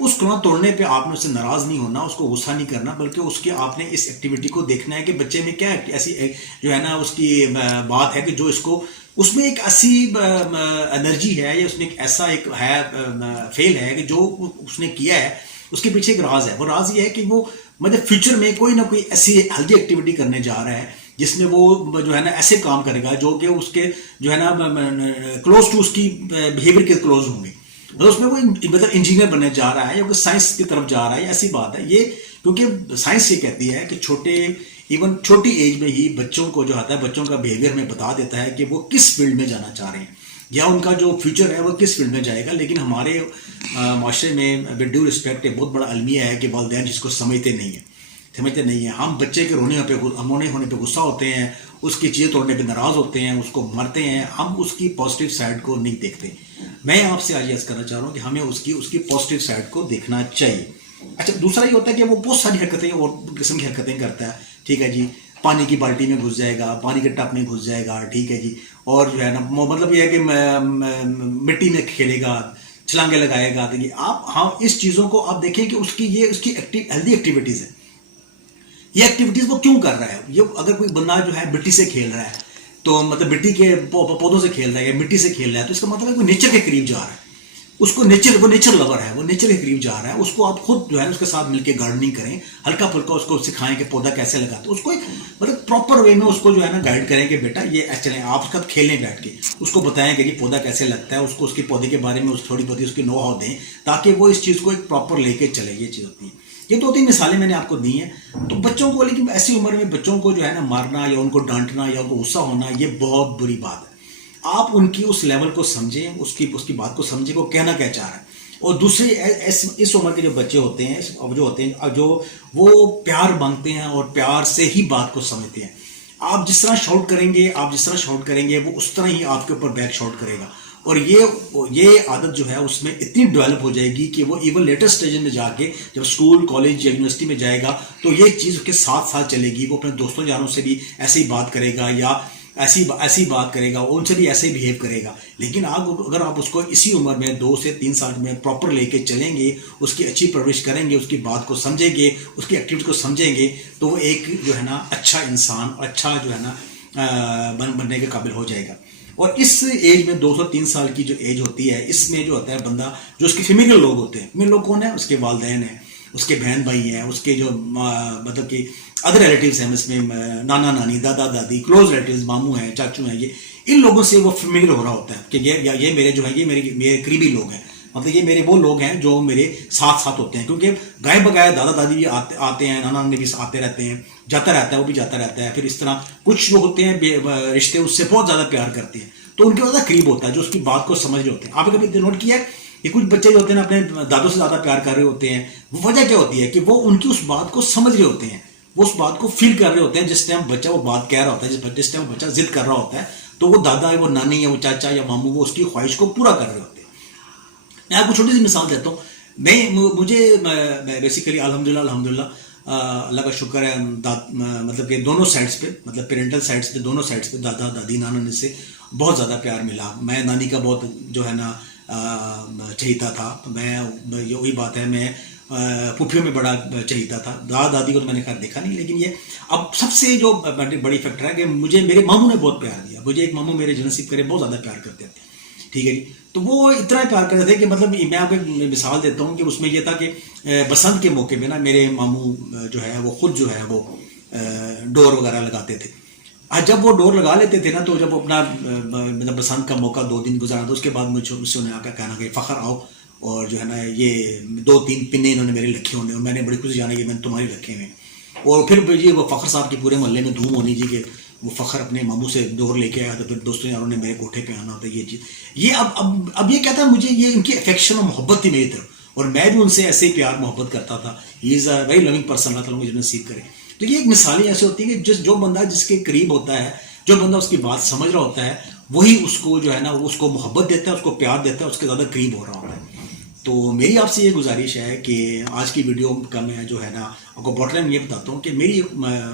اس کلمہ توڑنے پہ آپ نے اس سے ناراض نہیں ہونا، اس کو غصہ نہیں کرنا، بلکہ اس کے آپ نے اس ایکٹیویٹی کو دیکھنا ہے کہ بچے میں کیا ایسی جو ہے نا اس کی بات ہے کہ جو اس میں ایک ایسی انرجی ہے، یا اس میں ایک ایسا ایک ہے فیل ہے کہ جو اس نے کیا ہے، اس کے پیچھے ایک راز ہے. وہ راز یہ ہے کہ وہ مطلب فیوچر میں کوئی نہ کوئی ایسی ہیلدی ایکٹیویٹی کرنے جا رہا ہے جس میں وہ جو ہے نا ایسے کام کرے گا جو کہ اس کے جو ہے نا کلوز ٹو اس کی بیہیویئر کے کلوز ہوں گے. مطلب اس میں وہ مطلب انجینئر بننے جا رہا ہے یا کوئی سائنس کی طرف جا رہا ہے، ایسی بات ہے یہ. کیونکہ سائنس یہ کہتی ہے کہ چھوٹی ایج میں ہی بچوں کو جو آتا ہے، بچوں کا بیہیویئر میں بتا دیتا ہے کہ وہ کس فیلڈ میں جانا چاہ رہے ہیں یا ان کا جو فیوچر ہے وہ کس فیلڈ میں جائے گا. لیکن ہمارے معاشرے میں ود ڈیو رسپیکٹ ایک بہت بڑا المیہ ہے کہ والدین جس کو سمجھتے نہیں ہیں. ہم بچے کے رونے ہونے پہ غصہ ہوتے ہیں، اس کی چیزیں توڑنے پہ ناراض ہوتے ہیں، اس کو مرتے ہیں. ہم اس کی پازیٹیو سائڈ کو نہیں دیکھتے. میں آپ سے آج عرض کرنا چاہ رہا ہوں کہ ہمیں اس کی پازیٹیو سائڈ کو دیکھنا چاہیے. اچھا، دوسرا یہ ہوتا ہے کہ وہ بہت ساری حرکتیں اور قسم کی حرکتیں کرتا ہے. ٹھیک ہے جی، پانی کی بالٹی میں گھس جائے گا، پانی کے ٹپ میں گھس جائے گا. ٹھیک ہے جی، اور جو ہے نا مطلب یہ ہے کہ مٹی میں کھیلے گا، چھلانگے لگائے گا. ہاں اس چیزوں کو آپ دیکھیں کہ اس کی ہیلدی ایکٹیویٹیز ہیں. یہ ایکٹیویٹیز وہ کیوں کر رہا ہے؟ یہ اگر کوئی بندہ جو ہے مٹی سے کھیل رہا ہے، تو مطلب مٹی کے پودوں سے کھیل رہا ہے یا مٹی سے کھیل رہا ہے، تو اس کا مطلب ہے کوئی نیچر کے قریب جا رہا ہے. اس کو وہ نیچر لور ہے، وہ نیچر کے قریب جا رہا ہے. اس کو آپ خود جو ہے اس کے ساتھ مل کے گارڈننگ کریں، ہلکا پھلکا اس کو سکھائیں کہ پودا کیسے لگاتے. اس کو ایک مطلب پراپر وے میں اس کو جو ہے نا گائیڈ کریں کہ بیٹا یہ چلیں، آپ اس کا کھیلیں بیٹھ کے، اس کو بتائیں کہ یہ پودا کیسے لگتا ہے. اس کے پودے کے بارے میں تھوڑی بہت اس کی نو ہاؤ دیں تاکہ وہ اس چیز کو ایک پراپر لے کے چلے. یہ چیز ہوتی ہے. یہ 2-3 مثالیں میں نے آپ کو دی ہیں. تو بچوں کو، لیکن ایسی عمر میں بچوں کو جو ہے نا مارنا یا ان کو ڈانٹنا یا ان کو غصہ ہونا، یہ بہت بری بات ہے. آپ ان کی اس لیول کو سمجھیں، اس کی بات کو سمجھیں وہ کہنا کیا چاہ رہا ہے. اور دوسرے اس عمر کے جو بچے ہوتے ہیں جو وہ پیار مانگتے ہیں اور پیار سے ہی بات کو سمجھتے ہیں. آپ جس طرح شاؤٹ کریں گے وہ اس طرح ہی آپ کے اوپر بیک شاؤٹ کرے گا. اور یہ عادت جو ہے اس میں اتنی ڈیولپ ہو جائے گی کہ وہ ایون لیٹر سٹیج میں جا کے جب اسکول، کالج یا یونیورسٹی میں جائے گا تو یہ چیز اس کے ساتھ چلے گی. وہ اپنے دوستوں یاروں سے بھی ایسے ہی بات کرے گا یا ایسی بات کرے گا، ان سے بھی ایسے ہی بہیو کرے گا. لیکن اگر آپ اس کو اسی عمر میں 2 سے 3 سال میں پراپر لے کے چلیں گے، اس کی اچھی پرورش کریں گے، اس کی بات کو سمجھیں گے، اس کی ایکٹیویٹی کو سمجھیں گے، تو وہ ایک جو ہے نا اچھا انسان اور اچھا جو ہے نا بننے کے قابل ہو جائے گا. اور اس ایج میں 2 سے 3 سال کی جو ایج ہوتی ہے، اس میں جو ہوتا ہے بندہ، جو اس کے فیمیلیئر لوگ ہوتے ہیں، فیمیلیئر لوگ کون ہیں؟ اس کے والدین ہیں، اس کے بہن بھائی ہیں، اس کے جو مطلب کہ ادر ریلیٹیوز ہیں، اس میں نانا نانی، دادا دادی، کلوز ریلیٹیوز، ماموں ہیں، چاچو ہیں. ان لوگوں سے وہ فیمیلیئر ہو رہا ہوتا ہے کہ یہ میرے جو ہے یہ میرے قریبی لوگ ہیں. مطلب یہ میرے وہ لوگ ہیں جو میرے ساتھ ہوتے ہیں. کیونکہ گائے بگائے دادا دادی بھی آتے ہیں، نانا نانی بھی آتے رہتے ہیں، جاتا رہتا ہے، وہ بھی جاتا رہتا ہے. پھر اس طرح کچھ جو ہوتے ہیں رشتے اس سے بہت زیادہ پیار کرتے ہیں، تو ان کے زیادہ قریب ہوتا ہے، جو اس کی بات کو سمجھ رہے ہوتے ہیں. آپ نے کبھی نوٹ کیا ہے کہ کچھ بچے جو ہوتے ہیں اپنے دادوں سے زیادہ پیار کر رہے ہوتے ہیں؟ وہ وجہ کیا ہوتی ہے کہ وہ ان کی اس بات کو سمجھ رہے ہوتے ہیں، وہ اس بات کو فیل کر رہے ہوتے ہیں. جس ٹائم بچہ وہ بات کہہ رہا ہوتا ہے، جس ٹائم بچہ ضد کر رہا ہوتا ہے، تو وہ دادا یا وہ نانی یا وہ چاچا یا ماموں وہ اس کی خواہش کو پورا کر رہے ہوتے ہیں. میں آپ کو چھوٹی سی مثال دیتا ہوں. مجھے بیسیکلی الحمدللہ اللہ کا شکر ہے، مطلب کہ دونوں سائڈس پہ، مطلب پیرنٹل سائڈس پہ، دونوں سائڈس پہ دادا دادی نانا نے سے بہت زیادہ پیار ملا. میں نانی کا بہت جو ہے نا چہیتا تھا. وہی بات ہے، میں پھوپھیوں میں بڑا چہیتا تھا. دادا دادی کو تو میں نے خیر دیکھا نہیں. لیکن یہ اب سب سے جو بڑی فیکٹر ہے کہ مجھے میرے ماموں نے بہت پیار دیا. مجھے ایک ماموں میرے جنسیب کرے بہت زیادہ پیار کرتے تھے. ٹھیک ہے جی. تو وہ اتنا پیار کرتے تھے کہ مطلب میں آپ کو ایک مثال دیتا ہوں کہ اس میں یہ تھا کہ بسنت کے موقع پہ نا میرے ماموں جو ہے وہ خود جو ہے وہ ڈور وغیرہ لگاتے تھے. جب وہ ڈور لگا لیتے تھے نا، تو جب اپنا مطلب بسنت کا موقع 2 دن گزارا، تو اس کے بعد مجھے سے انہیں آ کر کہنا کہ فخر آؤ، اور جو ہے نا یہ 2-3 پنے انہوں نے میرے رکھے ہونے، اور میں نے بڑی خوشی جانا کہ میں نے تمہاری رکھے ہوئے. اور پھر یہ وہ فخر صاحب کے پورے محلے میں دھوم ہونی جی کہ وہ فخر اپنے ماموں سے ڈور لے کے آیا، تو پھر دوستوں یاروں نے میرے کوٹھے پہ آنا ہوتا ہے. یہ چیز یہ اب یہ کہتا ہے مجھے یہ ان کی افیکشن اور محبت تھی میری طرف، اور میں بھی ان سے ایسے ہی پیار محبت کرتا تھا. ہی از اے ویری لوننگ پرسن، اللہ تعالیٰ مجھے نصیب کرے. تو یہ ایک مثالیں ایسی ہوتی ہیں کہ جو بندہ جس کے قریب ہوتا ہے، جو بندہ اس کی بات سمجھ رہا ہوتا ہے، وہی اس کو جو ہے نا اس کو محبت دیتا ہے، اس کو پیار دیتا ہے، اس کے زیادہ قریب ہو رہا ہوتا ہے. تو میری آپ سے یہ گزارش ہے کہ آج کی ویڈیو کا میں جو ہے نا آپ کو باٹم لائن یہ بتاتا ہوں کہ میری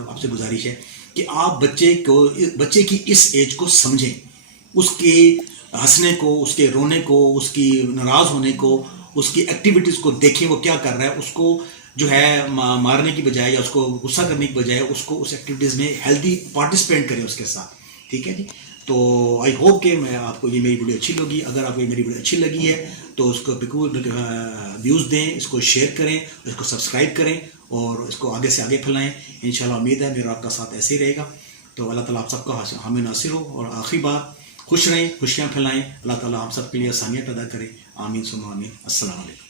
آپ سے گزارش ہے کہ آپ بچے کی اس ایج کو سمجھیں، اس کے ہنسنے کو، اس کے رونے کو، اس کی ناراض ہونے کو، اس کی ایکٹیویٹیز کو دیکھیں وہ کیا کر رہا ہے، اس کو جو ہے مارنے کی بجائے یا اس کو غصہ کرنے کی بجائے اس کو اس ایکٹیویٹیز میں ہیلدی پارٹیسپیٹ کریں اس کے ساتھ. ٹھیک ہے جی. تو آئی ہوپ کہ میں آپ کو یہ میری ویڈیو اچھی لگی. اگر آپ کو یہ میری ویڈیو اچھی لگی ہے تو اس کو ویوز دیں، اس کو شیئر کریں، اس کو سبسکرائب کریں اور اس کو آگے سے آگے پھیلائیں. انشاءاللہ امید ہے میرا آپ کا ساتھ ایسے ہی رہے گا. تو اللہ تعالیٰ آپ سب کا حامی ناصر ہو. اور آخری بات، خوش رہیں، خوشیاں پھیلائیں. اللہ تعالیٰ ہم سب کے لیے آسانیاں پیدا کرے. آمین ثم آمین. السلام علیکم.